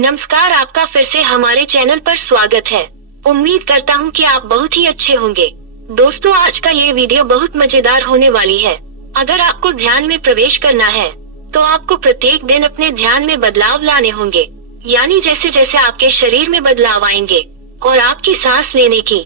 नमस्कार, आपका फिर से हमारे चैनल पर स्वागत है। उम्मीद करता हूँ कि आप बहुत ही अच्छे होंगे। दोस्तों, आज का ये वीडियो बहुत मजेदार होने वाली है। अगर आपको ध्यान में प्रवेश करना है तो आपको प्रत्येक दिन अपने ध्यान में बदलाव लाने होंगे। यानी जैसे जैसे आपके शरीर में बदलाव आएंगे और आपकी सांस लेने की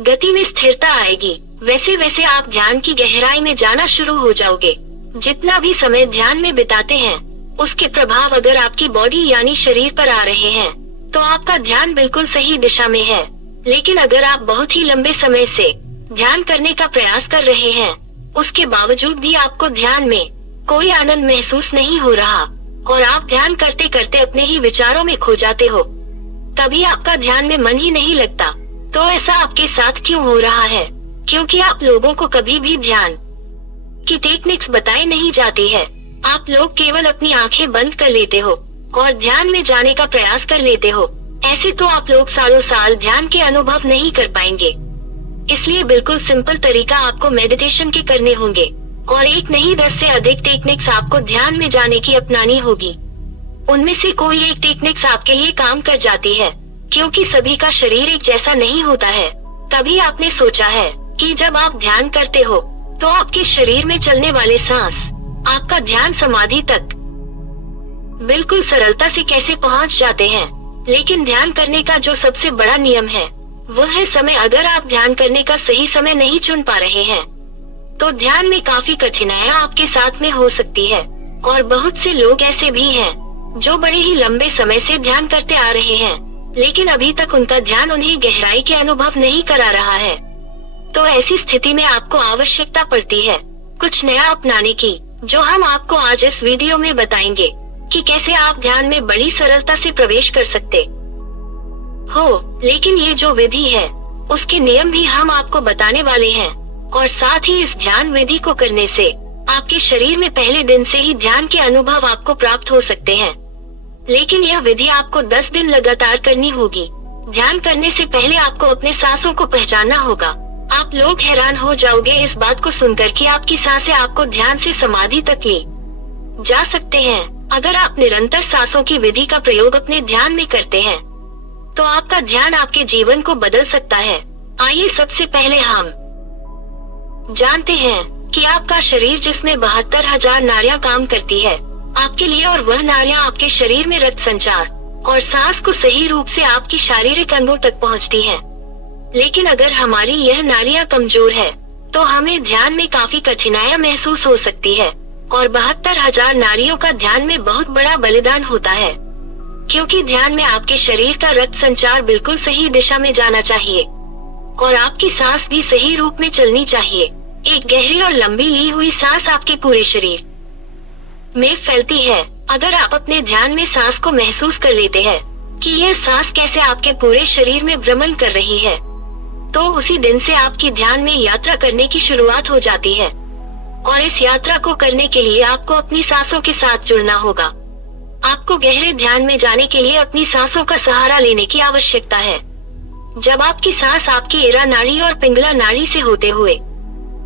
गति में स्थिरता आएगी, वैसे वैसे आप ध्यान की गहराई में जाना शुरू हो जाओगे। जितना भी समय ध्यान में बिताते हैं उसके प्रभाव अगर आपकी बॉडी यानी शरीर पर आ रहे हैं तो आपका ध्यान बिल्कुल सही दिशा में है। लेकिन अगर आप बहुत ही लंबे समय से ध्यान करने का प्रयास कर रहे हैं, उसके बावजूद भी आपको ध्यान में कोई आनंद महसूस नहीं हो रहा और आप ध्यान करते करते अपने ही विचारों में खो जाते हो, तभी आपका ध्यान में मन ही नहीं लगता, तो ऐसा आपके साथ क्यों हो रहा है? क्योंकि आप लोगों को कभी भी ध्यान की टेक्निक्स बताई नहीं जाती है। आप लोग केवल अपनी आंखें बंद कर लेते हो और ध्यान में जाने का प्रयास कर लेते हो। ऐसे तो आप लोग सालों साल ध्यान के अनुभव नहीं कर पाएंगे। इसलिए बिल्कुल सिंपल तरीका आपको मेडिटेशन के करने होंगे और एक नहीं 10 से अधिक टेक्निक्स आपको ध्यान में जाने की अपनानी होगी। उनमें से कोई एक टेक्निक्स आपके लिए काम कर जाती है, क्योंकि सभी का शरीर एक जैसा नहीं होता है। तभी आपने सोचा है कि जब आप ध्यान करते हो तो आपके शरीर में चलने वाले सांस आपका ध्यान समाधि तक बिल्कुल सरलता से कैसे पहुंच जाते हैं। लेकिन ध्यान करने का जो सबसे बड़ा नियम है वह है समय। अगर आप ध्यान करने का सही समय नहीं चुन पा रहे हैं तो ध्यान में काफी कठिनाइयां आपके साथ में हो सकती है। और बहुत से लोग ऐसे भी हैं जो बड़े ही लंबे समय से ध्यान करते आ रहे हैं, लेकिन अभी तक उनका ध्यान उन्हें गहराई के अनुभव नहीं करा रहा है। तो ऐसी स्थिति में आपको आवश्यकता पड़ती है कुछ नया अपनाने की, जो हम आपको आज इस वीडियो में बताएंगे कि कैसे आप ध्यान में बड़ी सरलता से प्रवेश कर सकते हो। लेकिन ये जो विधि है उसके नियम भी हम आपको बताने वाले हैं, और साथ ही इस ध्यान विधि को करने से आपके शरीर में पहले दिन से ही ध्यान के अनुभव आपको प्राप्त हो सकते हैं। लेकिन यह विधि आपको 10 दिन लगातार करनी होगी। ध्यान करने से पहले आपको अपने सांसों को पहचानना होगा। आप लोग हैरान हो जाओगे इस बात को सुनकर कि आपकी सांसें आपको ध्यान से समाधि तक ले जा सकते हैं। अगर आप निरंतर सांसों की विधि का प्रयोग अपने ध्यान में करते हैं तो आपका ध्यान आपके जीवन को बदल सकता है। आइए सबसे पहले हम जानते हैं कि आपका शरीर, जिसमें 72,000 नाड़ियां काम करती है आपके लिए, और वह नाड़ियां आपके शरीर में रक्त संचार और सांस को सही रूप से आपकी शारीरिक अंगों तक पहुंचती हैं। लेकिन अगर हमारी यह नाड़ियां कमजोर है तो हमें ध्यान में काफी कठिनाइयां महसूस हो सकती है। और 72,000 नाड़ियों का ध्यान में बहुत बड़ा बलिदान होता है, क्योंकि ध्यान में आपके शरीर का रक्त संचार बिल्कुल सही दिशा में जाना चाहिए और आपकी सांस भी सही रूप में चलनी चाहिए। एक गहरी और लंबी ली हुई सांस आपके पूरे शरीर में फैलती है। अगर आप अपने ध्यान में सांस को महसूस कर लेते हैं कि यह सांस कैसे आपके पूरे शरीर में भ्रमण कर रही है, तो उसी दिन से आपकी ध्यान में यात्रा करने की शुरुआत हो जाती है। और इस यात्रा को करने के लिए आपको अपनी सांसों के साथ जुड़ना होगा। आपको गहरे ध्यान में जाने के लिए अपनी सांसों का सहारा लेने की आवश्यकता है। जब आपकी सांस आपकी एरा नाड़ी और पिंगला नाड़ी से होते हुए,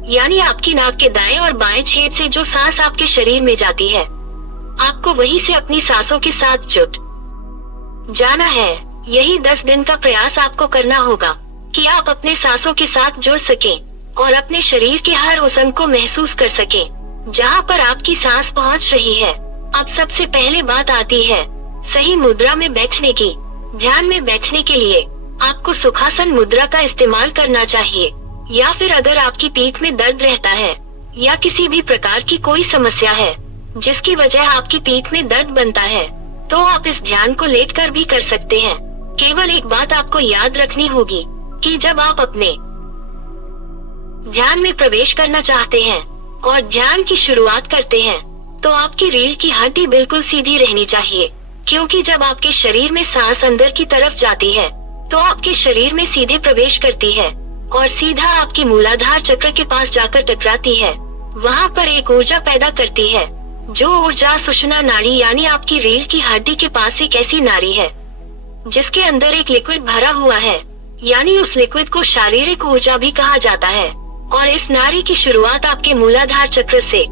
यानी आपकी नाक के दाएं और बाएं छेद से जो सांस आपके शरीर में जाती है, आपको वहीं से अपनी सांसों के साथ जुट जाना है। यही 10 दिन का प्रयास आपको करना होगा कि आप अपने सांसों के साथ जुड़ सकें और अपने शरीर के हर उस अंग को महसूस कर सकें जहां पर आपकी सांस पहुंच रही है। अब सबसे पहले बात आती है सही मुद्रा में बैठने की। ध्यान में बैठने के लिए आपको सुखासन मुद्रा का इस्तेमाल करना चाहिए, या फिर अगर आपकी पीठ में दर्द रहता है या किसी भी प्रकार की कोई समस्या है जिसकी वजह आपकी पीठ में दर्द बनता है, तो आप इस ध्यान को लेटकर भी कर सकते हैं। केवल एक बात आपको याद रखनी होगी कि जब आप अपने ध्यान में प्रवेश करना चाहते हैं और ध्यान की शुरुआत करते हैं तो आपकी रीढ़ की हड्डी बिल्कुल सीधी रहनी चाहिए, क्योंकि जब आपके शरीर में सांस अंदर की तरफ जाती है तो आपके शरीर में सीधे प्रवेश करती है और सीधा आपकी मूलाधार चक्र के पास जाकर टकराती है। वहाँ पर एक ऊर्जा पैदा करती है, जो ऊर्जा सुषुम्ना नाड़ी यानी आपकी रीढ़ की हड्डी के पास एक ऐसी नाड़ी है जिसके अंदर एक लिक्विड भरा हुआ है, यानी उस लिक्विड को शारीरिक ऊर्जा भी कहा जाता है। और इस नाड़ी की शुरुआत आपके मूलाधार चक्र से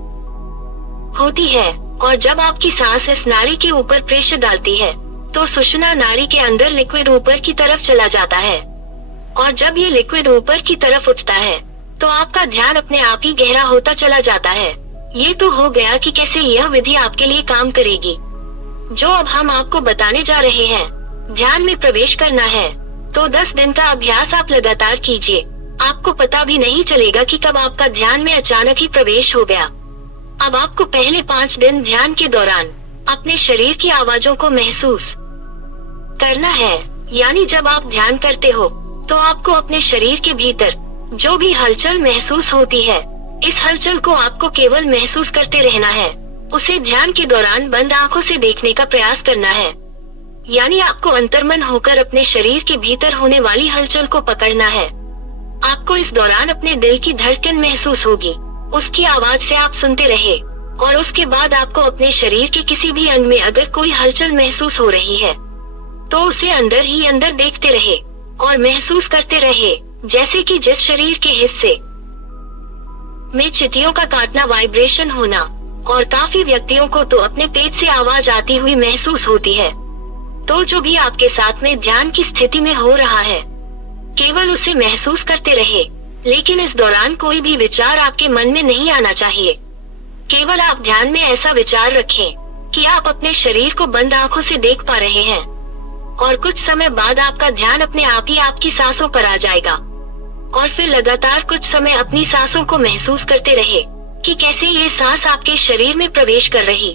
होती है और जब आपकी सांस इस नाड़ी के ऊपर प्रेशर डालती है तो सुषुम्ना नाड़ी के अंदर लिक्विड ऊपर की तरफ चला जाता है, और जब ये लिक्विड ऊपर की तरफ उठता है तो आपका ध्यान अपने आप ही गहरा होता चला जाता है। ये तो हो गया कि कैसे यह विधि आपके लिए काम करेगी। जो अब हम आपको बताने जा रहे हैं, ध्यान में प्रवेश करना है तो 10 दिन का अभ्यास आप लगातार कीजिए। आपको पता भी नहीं चलेगा कि कब आपका ध्यान में अचानक ही प्रवेश हो गया। अब आपको पहले 5 दिन ध्यान के दौरान अपने शरीर की आवाजों को महसूस करना है। यानी जब आप ध्यान करते हो तो आपको अपने शरीर के भीतर जो भी हलचल महसूस होती है, इस हलचल को आपको केवल महसूस करते रहना है। उसे ध्यान के दौरान बंद आंखों से देखने का प्रयास करना है। यानी आपको अंतर्मन होकर अपने शरीर के भीतर होने वाली हलचल को पकड़ना है। आपको इस दौरान अपने दिल की धड़कन महसूस होगी, उसकी आवाज से आप सुनते रहे, और उसके बाद आपको अपने शरीर के किसी भी अंग में अगर कोई हलचल महसूस हो रही है तो उसे अंदर ही अंदर देखते रहे और महसूस करते रहे, जैसे कि जिस शरीर के हिस्से में चींटियों का काटना, वाइब्रेशन होना, और काफी व्यक्तियों को तो अपने पेट से आवाज आती हुई महसूस होती है। तो जो भी आपके साथ में ध्यान की स्थिति में हो रहा है, केवल उसे महसूस करते रहे, लेकिन इस दौरान कोई भी विचार आपके मन में नहीं आना चाहिए। केवल आप ध्यान में ऐसा विचार रखें कि आप अपने शरीर को बंद आंखों से देख पा रहे हैं, और कुछ समय बाद आपका ध्यान अपने आप ही आपकी सांसों पर आ जाएगा। और फिर लगातार कुछ समय अपनी सांसों को महसूस करते रहे कि कैसे ये सांस आपके शरीर में प्रवेश कर रही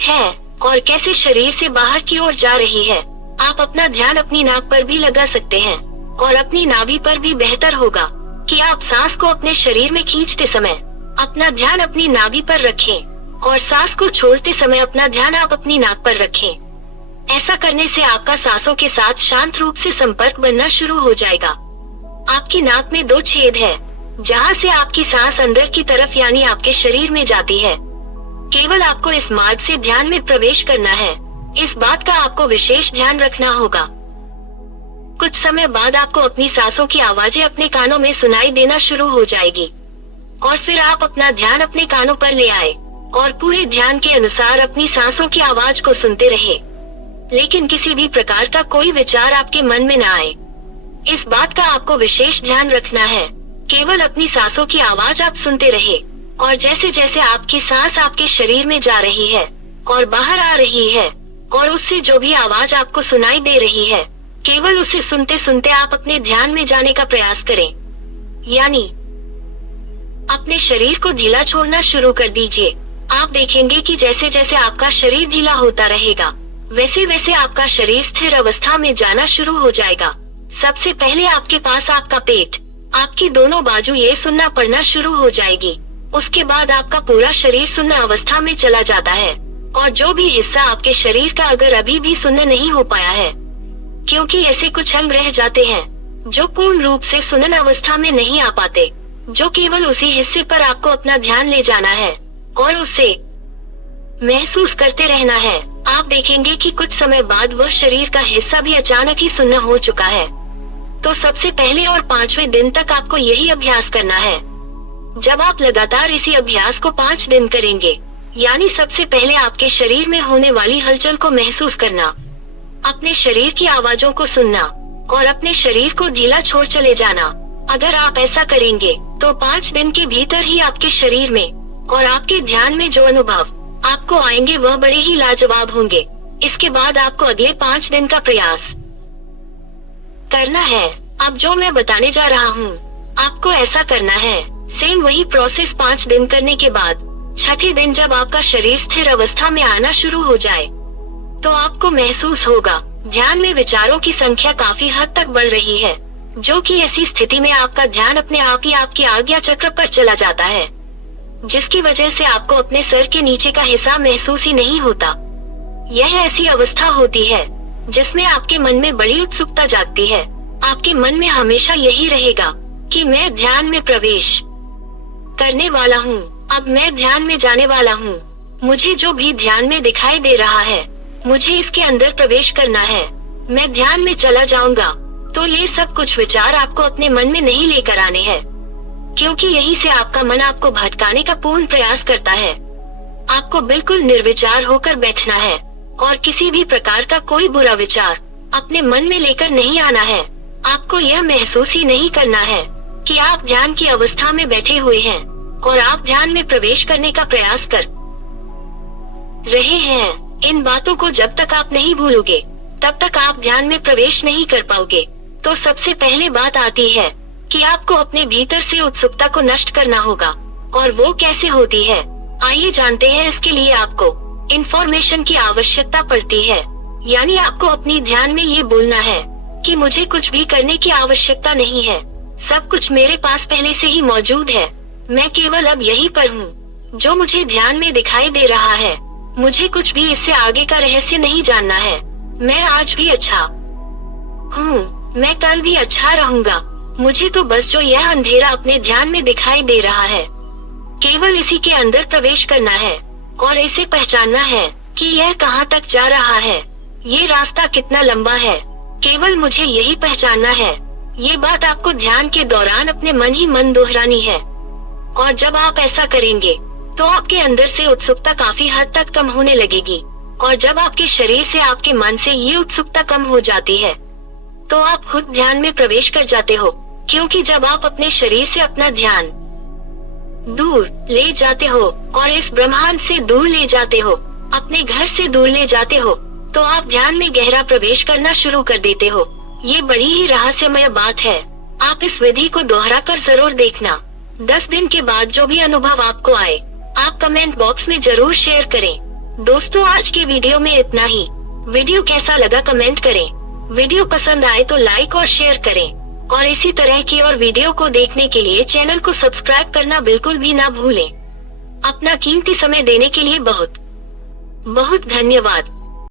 है और कैसे शरीर से बाहर की ओर जा रही है। आप अपना ध्यान अपनी नाक पर भी लगा सकते हैं, और अपनी नाभि पर भी बेहतर होगा कि आप सांस को अपने शरीर में खींचते समय अपना ध्यान अपनी नाभि पर रखें, और सांस को छोड़ते समय अपना ध्यान आप अपनी नाक पर रखें। ऐसा करने से आपका सांसों के साथ शांत रूप से संपर्क बनना शुरू हो जाएगा। आपकी नाक में 2 छेद है, जहां से आपकी सांस अंदर की तरफ यानी आपके शरीर में जाती है। केवल आपको इस मार्ग से ध्यान में प्रवेश करना है। इस बात का आपको विशेष ध्यान रखना होगा। कुछ समय बाद आपको अपनी सांसों की आवाजें अपने कानों में सुनाई देना शुरू हो जाएगी, और फिर आप अपना ध्यान अपने कानों पर ले आए और पूरे ध्यान के अनुसार अपनी सांसों की आवाज को सुनते रहे, लेकिन किसी भी प्रकार का कोई विचार आपके मन में न आए। इस बात का आपको विशेष ध्यान रखना है। केवल अपनी सांसों की आवाज आप सुनते रहे, और जैसे जैसे आपकी सांस आपके शरीर में जा रही है और बाहर आ रही है, और उससे जो भी आवाज आपको सुनाई दे रही है, केवल उसे सुनते सुनते आप अपने ध्यान में जाने का प्रयास करें। यानी अपने शरीर को ढीला छोड़ना शुरू कर दीजिए। आप देखेंगे कि जैसे जैसे आपका शरीर ढीला होता रहेगा, वैसे वैसे आपका शरीर स्थिर अवस्था में जाना शुरू हो जाएगा। सबसे पहले आपके पास आपका पेट, आपकी दोनों बाजू ये सुनना पड़ना शुरू हो जाएगी। उसके बाद आपका पूरा शरीर सुन्न अवस्था में चला जाता है, और जो भी हिस्सा आपके शरीर का अगर अभी भी सुन्न नहीं हो पाया है, क्योंकि ऐसे कुछ अंग रह जाते हैं जो पूर्ण रूप से सुन्न अवस्था में नहीं आ पाते, जो केवल उसी हिस्से पर आपको अपना ध्यान ले जाना है और उसे महसूस करते रहना है। आप देखेंगे कि कुछ समय बाद वह शरीर का हिस्सा भी अचानक ही सुन्न हो चुका है। तो सबसे पहले और 5वें दिन तक आपको यही अभ्यास करना है। जब आप लगातार इसी अभ्यास को 5 दिन करेंगे, यानी सबसे पहले आपके शरीर में होने वाली हलचल को महसूस करना, अपने शरीर की आवाजों को सुनना, और अपने शरीर को ढीला छोड़ चले जाना। अगर आप ऐसा करेंगे तो 5 दिन के भीतर ही आपके शरीर में और आपके ध्यान में जो अनुभव आपको आएंगे वह बड़े ही लाजवाब होंगे। इसके बाद आपको अगले 5 दिन का प्रयास करना है। अब जो मैं बताने जा रहा हूँ, आपको ऐसा करना है। सेम वही प्रोसेस 5 दिन करने के बाद 6ठे दिन जब आपका शरीर स्थिर अवस्था में आना शुरू हो जाए, तो आपको महसूस होगा ध्यान में विचारों की संख्या काफी हद तक बढ़ रही है, जो कि ऐसी स्थिति में आपका ध्यान अपने आप ही आपकी आज्ञा चक्र पर चला जाता है, जिसकी वजह से आपको अपने सर के नीचे का हिस्सा महसूस ही नहीं होता। यह ऐसी अवस्था होती है जिसमें आपके मन में बड़ी उत्सुकता जागती है। आपके मन में हमेशा यही रहेगा कि मैं ध्यान में प्रवेश करने वाला हूँ, अब मैं ध्यान में जाने वाला हूँ। मुझे जो भी ध्यान में दिखाई दे रहा है, मुझे इसके अंदर प्रवेश करना है, मैं ध्यान में चला जाऊंगा। तो ये सब कुछ विचार आपको अपने मन में नहीं लेकर आने हैं, क्योंकि यही से आपका मन आपको भटकाने का पूर्ण प्रयास करता है। आपको बिल्कुल निर्विचार होकर बैठना है और किसी भी प्रकार का कोई बुरा विचार अपने मन में लेकर नहीं आना है। आपको यह महसूस ही नहीं करना है कि आप ध्यान की अवस्था में बैठे हुए हैं और आप ध्यान में प्रवेश करने का प्रयास कर रहे हैं। इन बातों को जब तक आप नहीं भूलोगे तब तक आप ध्यान में प्रवेश नहीं कर पाओगे। तो सबसे पहले बात आती है कि आपको अपने भीतर से उत्सुकता को नष्ट करना होगा। और वो कैसे होती है, आइए जानते हैं। इसके लिए आपको इंफॉर्मेशन की आवश्यकता पड़ती है, यानी आपको अपनी ध्यान में ये बोलना है कि मुझे कुछ भी करने की आवश्यकता नहीं है, सब कुछ मेरे पास पहले से ही मौजूद है। मैं केवल अब यहीं पर हूँ जो मुझे ध्यान में दिखाई दे रहा है। मुझे कुछ भी इससे आगे का रहस्य नहीं जानना है। मैं आज भी अच्छा हूँ, मैं कल भी अच्छा रहूंगा। मुझे तो बस जो यह अंधेरा अपने ध्यान में दिखाई दे रहा है, केवल इसी के अंदर प्रवेश करना है और इसे पहचानना है कि यह कहाँ तक जा रहा है, ये रास्ता कितना लंबा है। केवल मुझे यही पहचानना है। ये बात आपको ध्यान के दौरान अपने मन ही मन दोहरानी है। और जब आप ऐसा करेंगे तो आपके अंदर से उत्सुकता काफी हद तक कम होने लगेगी। और जब आपके शरीर से आपके मन से ये उत्सुकता कम हो जाती है तो आप खुद ध्यान में प्रवेश कर जाते हो। क्योंकि जब आप अपने शरीर से अपना ध्यान दूर ले जाते हो और इस ब्रह्मांड से दूर ले जाते हो, अपने घर से दूर ले जाते हो, तो आप ध्यान में गहरा प्रवेश करना शुरू कर देते हो। ये बड़ी ही रहस्यमय बात है। आप इस विधि को दोहरा कर जरूर देखना। 10 दिन के बाद जो भी अनुभव आपको आए आप कमेंट बॉक्स में जरूर शेयर करें। दोस्तों, आज के वीडियो में इतना ही। वीडियो कैसा लगा कमेंट करें। वीडियो पसंद आए तो लाइक और शेयर करें और इसी तरह की और वीडियो को देखने के लिए चैनल को सब्सक्राइब करना बिल्कुल भी ना भूलें। अपना कीमती समय देने के लिए बहुत बहुत धन्यवाद।